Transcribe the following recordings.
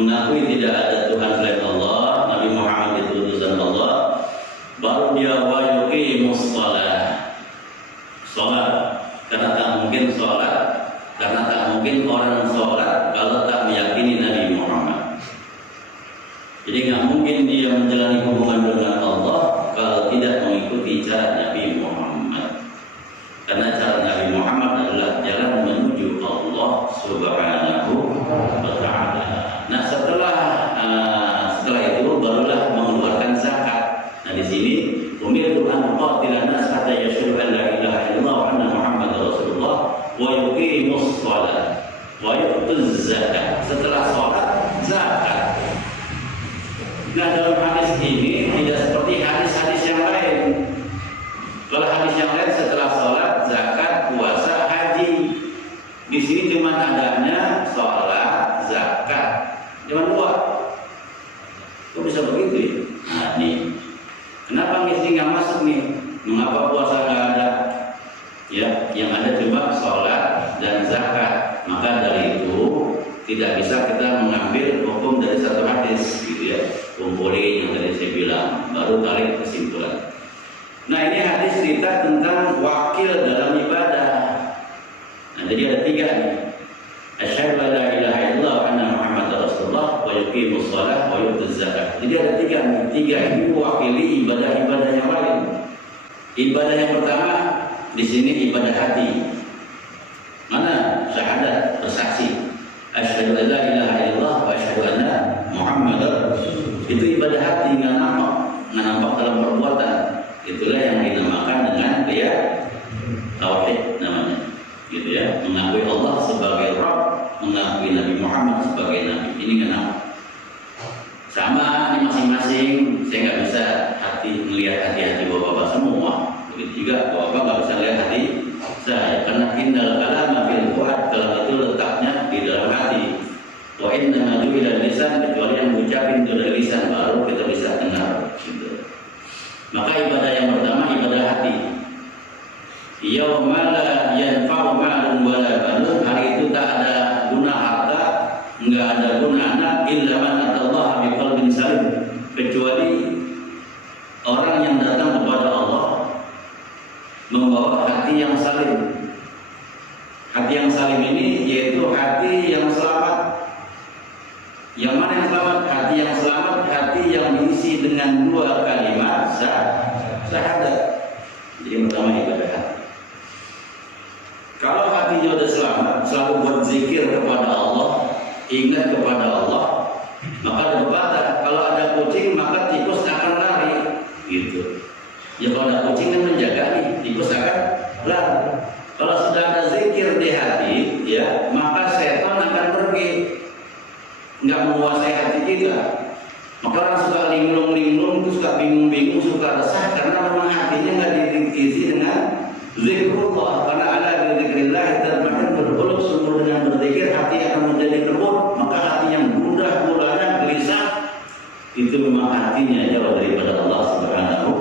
mengakui tidak ada Tuhan selain Allah, Nabi Muhammad itu utusan Allah, baru dia wa yuqimus shalah. Salat, karena tak mungkin salat, karena tak mungkin orang salat kalau tak meyakini Nabi Muhammad. Jadi nggak mungkin dia menjalani hubungan dengan Allah kalau tidak mengikuti cara Nabi Muhammad. Karena cara Nabi Muhammad adalah jalan menuju Allah Subhanahu wa Ta'ala. Nah, setelah itu barulah mengeluarkan zakat. Nah, di sini umirtu an uqatila an-nas hatta yashhadu an la ilaha illallah wa anna Muhammadar Rasulullah wa yuqimus shalah wa yu'tuz zakat. Setelah salat, zakat. Nah, dalam hadis ini tidak seperti hadis-hadis yang lain. Kalau hadis yang lain setelah sholat, zakat, puasa, haji. Di sini cuma adanya sholat, zakat. Cuma dua. Kok bisa begitu ya? Nah, nih. Kenapa ngisi nggak masuk nih? Mengapa puasa nggak ada? Ya, yang ada cuma sholat dan zakat. Maka dari itu tidak bisa kita mengambil hukum dari satu hadis, gitu ya. Kumpulin yang tadi saya bilang, baru tarik kesimpulan. Nah, ini hadis cerita tentang wakil dalam ibadah. Nah, jadi ada tiga nih. Asyhadu an la ilaha illallah wa anna Muhammadar Rasulullah wa yuqimus shalah wa yu'tuz zakat. Jadi ada tiga nih. Tiga ini mewakili ibadah-ibadah yang lain. Ibadah yang pertama di sini ibadah hati. Mana syahadat, bersaksi. Asyhadu an la ilaha illallah wa asyhadu anna Muhammadar Rasulullah. Itu ibadah hati, nggak nampak dalam perbuatan. Itulah yang dinamakan dengan tauhid namanya, gitu ya. Mengakui Allah sebagai Rabb, mengakui Nabi Muhammad sebagai Nabi. Ini kenapa? Sama ini masing-masing. Saya nggak bisa melihat hati-hati bapak-bapak semua. Begitu juga bapak nggak bisa lihat hati saya, karena innal kalama fil fuad, kalam itu letaknya di dalam hati. Wa inna ma ju'ila lisan, kecuali yang mengucapin itu dari lisan baru kita bisa dengar, gitu. Maka ibadah yang pertama ibadah hati. Yauma la yanfa'u malun wala banun, hari itu tak ada guna harta, enggak ada guna anak, illa man atallaha biqalbin salim, kecuali orang yang datang kepada Allah membawa hati yang salim. Hati yang salim ini yaitu hati yang selamat. Yang mana yang selamat? Hati yang selamat, hati yang diisi dengan dua kalimat syahadat. Jadi pertama ibadah hati. Kalau hatinya sudah selamat, selalu berzikir kepada Allah, ingat kepada Allah, maka ada pepatah, kalau ada kucing maka tikus akan lari, gitu. Ya kalau ada kucing kan menjaga nih, tikus akan lari. Kalau sudah ada zikir di hati, ya maka setan akan pergi. Nggak menguasai hati kita. Maka orang suka linglung-linglung, suka bingung-bingung, suka resah karena memang hatinya nggak diisi dengan zikrullah. Karena ala dzikrillah tatma'innul qulub, sungguh dengan berzikir hati akan menjadi lembut. Maka hati yang gundah gulana, gelisah, itu memang hatinya jauh daripada Allah Subhanahu.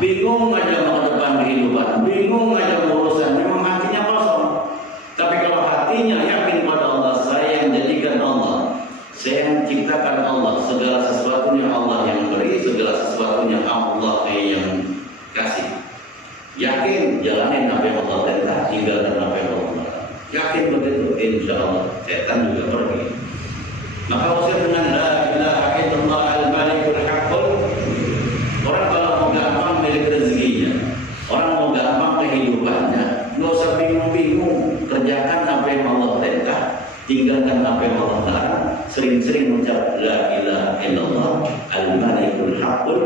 Bingung aja mau ke depan kehidupan, bingung aja urusan, memang hatinya kosong. Tapi kalau hatinya yakin pada Allah, saya yang jadikan Allah, saya yang menciptakan Allah, segala sesuatunya Allah yang beri, segala sesuatunya Allah yang kasih. Yakin jalanin apa yang Allah perintah, tinggalkan apa yang Allah larang. Yakin begitu, insya Allah setan juga pergi. Maka usir dengan la ilaha illallah al-malikul haqqul. Orang kalau mau gampang milik rezekinya, orang mau gampang kehidupannya, nggak usah bingung-bingung, kerjakan apa yang Allah perintah, tinggalkan apa yang Allah larang. Sering-sering mengucap la ilaha illallah al-malikul haqqul.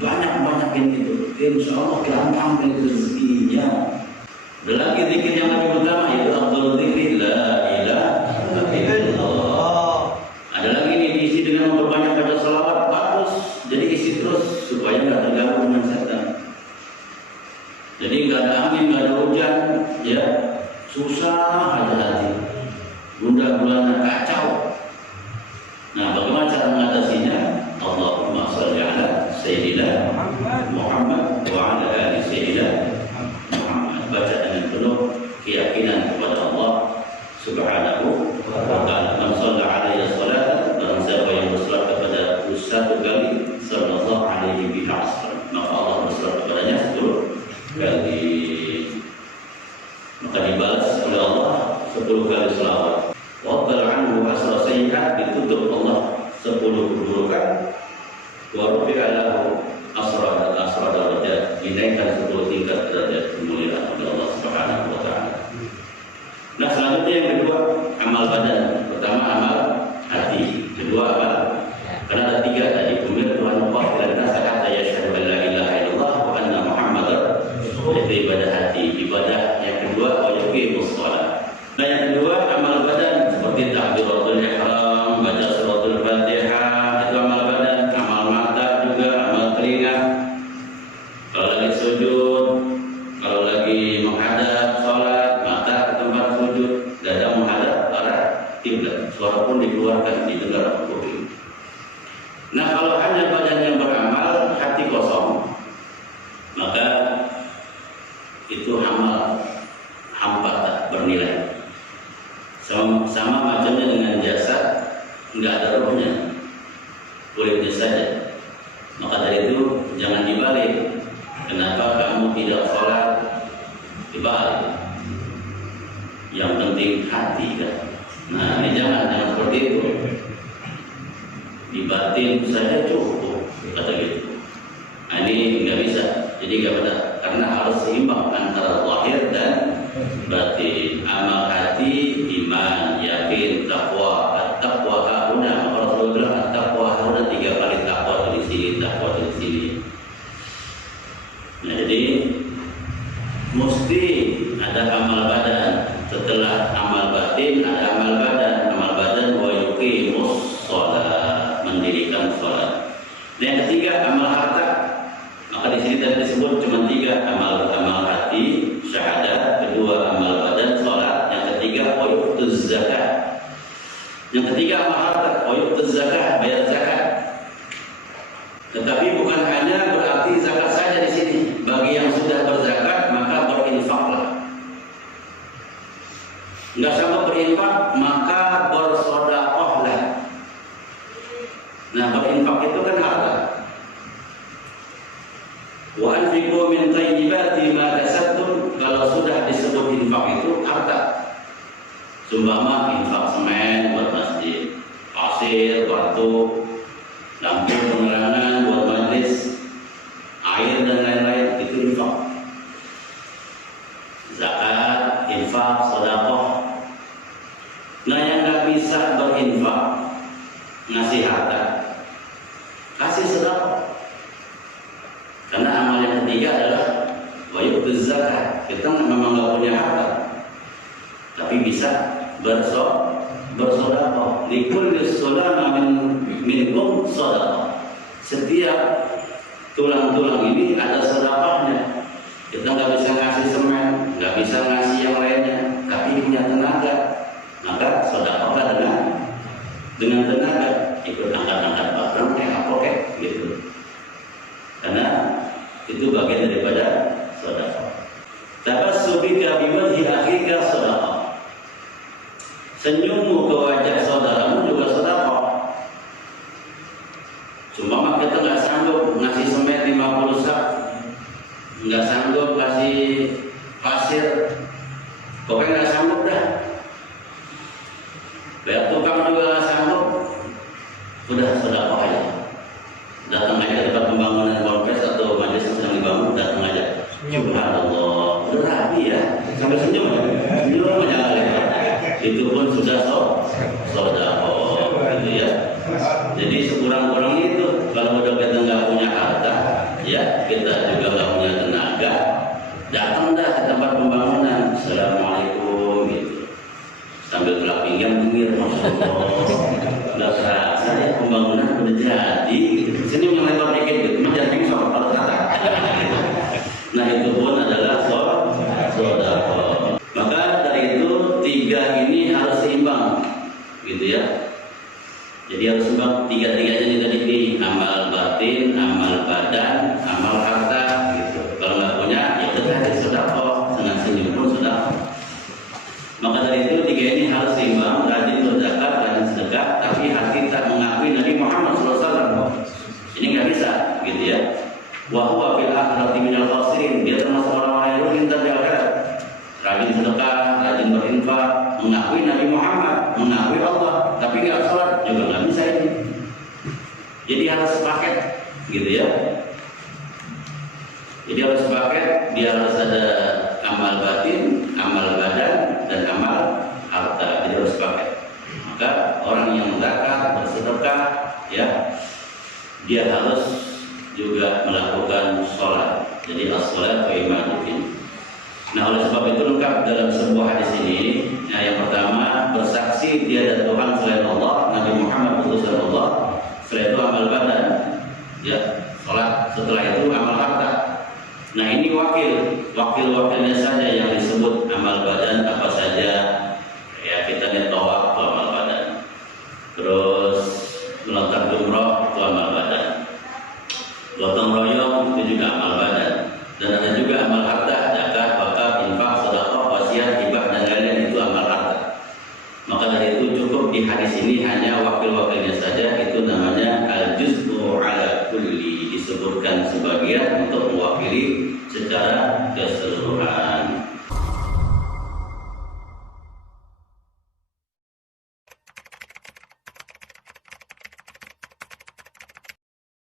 Banyak-banyakin itu, insya Allah gampang milik rezekinya. Ada lagi zikir yang lebih utama, yaitu afdhalul dzikri la ilaha illallah. Ada lagi ini diisi dengan memperbanyak baca salawat, bagus. Jadi isi terus supaya nggak terganggu dengan setan. Jadi nggak ada angin, nggak ada hujan, ya susah aja hati, gundah gulana, kacau. Nah, bagaimana cara mengatasinya? Allahumma shalli ala sayyidina Muhammad wa ala ali sayyidina Muhammad. Baca dengan penuh keyakinan kepada Allah Subhanahu wa ta'ala. Man shalla alaihi salatan ditutup Allah 10 keburukan, wa rufi'a lahu asrada darajat, dinaikkan 10 tingkat derajat kemuliaan oleh Allah Subhanahu wa taala. Nah, selanjutnya yang kedua, amal badan. Pertama amal hati, kedua apa? Karena ada 3 tadi, umirtu an uqatila an-nasa hatta yashhadu an la ilaha illallah wa anna Muhammadar Rasulullah. Itu ibadah hati. Ibadah yang kedua, wa yuqimus shalah. Nah, yang kedua amal badan seperti takbiratul ihram, baca suratul Fatihah, itu amal badan. Amal mata juga, amal telinga. Kalau lagi sujud, kalau lagi menghadap salat, mata ke tempat sujud, dada menghadap arah kiblat. Suara pun dikeluarkan, didengar kuping. Nah, kalau hanya badan yang beramal, hati kosong, maka itu amal hampa tak bernilai. Sama macamnya dengan jasad, nggak ada rohnya, kulitnya saja. Maka dari itu jangan dibalik. Kenapa kamu tidak sholat? Dibalik. Yang penting hati kan. Nah, ini jangan seperti itu. Di batin saja cukup, kata gitu. Nah, ini nggak bisa. Jadi nggak benar. Karena harus seimbang antara zahir dan batin. Amal hati, iman, yakin, takwa. At-taqwa hauna. Maka Rasulullah bilang at-taqwa hauna 3 kali, takwa di sini, takwa di sini. Nah, jadi mesti ada amal badan. Setelah amal batin ada amal badan. Amal badan wa yuqimus shalah, mendirikan salat. Nah, yang ketiga amal harta. Maka di sini tadi disebut cuma 3, amal hati, syahadat, kedua amal badan, salat, yang ketiga wa yu'tuz zakat. Yang ketiga amal harta, wa yu'tuz zakat, bayar zakat. Tetapi bukan hanya berarti zakat saja di sini. Bagi yang sudah berzakat maka berinfaklah. Enggak sama berinfak, maka bersedekahlah. Nah, berinfak itu kan harta. Wa anfiqu min thayyibati ma kasabtum, kalau sudah disebut infak itu harta. Sumpama infak semen buat masjid, pasir, batu, lampu penerangan buat majlis, air dan lain-lain, itu infak. Zakat, infak, sedekah. Nah, yang nggak bisa berinfak, ngasih harta, kasih sedekah. Karena amal yang ketiga adalah wa yu'tuz zakat. Kita memang nggak punya harta, tapi bisa bersedekah. Likulli sulama minkum sedekah. Setiap tulang-tulang ini ada sedekahnya. Kita nggak bisa ngasih semen, nggak bisa ngasih yang lainnya, tapi punya tenaga, maka sedekahlah dengan tenaga. Ikut angkat-angkat barang apa gitu. Karena itu bagian daripada sedekah. Tabassubika biwajhi akhika sedekah. Senyummu ke wajah saudaramu juga sedekah. Cuma kita nggak sanggup ngasih semen 50 sak, nggak sanggup kasih pasir, pokoknya nggak sanggup dah. Bayar tukang juga nggak sanggup, udah sedekah aja. Datang aja ke tempat pembangunan ponpes atau majelis yang sedang dibangun, datang aja. Subhanallah, udah rapi ya, sampai senyum aja ya. Itu pun sudah sedekah, gitu ya. Jadi sekurang-kurangnya itu, kalau udah kita nggak punya harta, ya kita juga nggak punya tenaga, datang dah ke tempat pembangunan, assalamualaikum gitu, sambil gelap pinggang dengar, masya Allah, nggak terasa ya pembangunan udah jadi, gitu. Senyum yang lebar dikit, gitu, menjadi pingsan kalau kata. Nah, itu pun adalah sedekah. Maka dari itu 3 ini harus seimbang, gitu ya. Jadi harus seimbang 3-3-nya ini tadi nih, amal batin, amal badan, amal harta, gitu. Kalau nggak punya, ya udah tadi sedekah, dengan senyum pun sedekah. Maka dari itu 3 ini harus seimbang, rajin berzakat, rajin sedekah, tapi hati tak mengakui Nabi Muhammad SAW. Ini nggak bisa, gitu ya. Wa huwa fil akhirati minal khasirin, dia termasuk orang-orang yang rugi di akhirat. Rajin sedekah, rajin berinfak, mengakui Nabi Muhammad, mengakui Allah, tapi nggak sholat juga nggak Jadi harus paket gitu ya. Jadi harus paket, dia harus ada amal batin, amal badan, dan amal harta. Jadi harus paket. Maka orang yang zakat, bersedekah, ya, dia harus juga melakukan sholat. Jadi as-sholat wa imaduddin. Nah, oleh sebab itu lengkap dalam sebuah hadis ini. Nah, yang pertama, bersaksi tiada Tuhan selain Allah, Nabi Muhammad utusan Allah. Setelah itu amal badan, ya, sholat. Setelah itu amal harta. Nah, ini wakil-wakilnya saja yang disebut amal badan apa saja. Ya, kita lihat tawaf itu amal badan. Terus melontar jumroh itu amal badan. Gotong royong itu juga amal badan. Dan ada juga amal harta, zakat, wakaf, infak, sedekah, wasiat, hibah dan lain-lain itu amal harta. Maka dari itu cukup di hadis ini hanya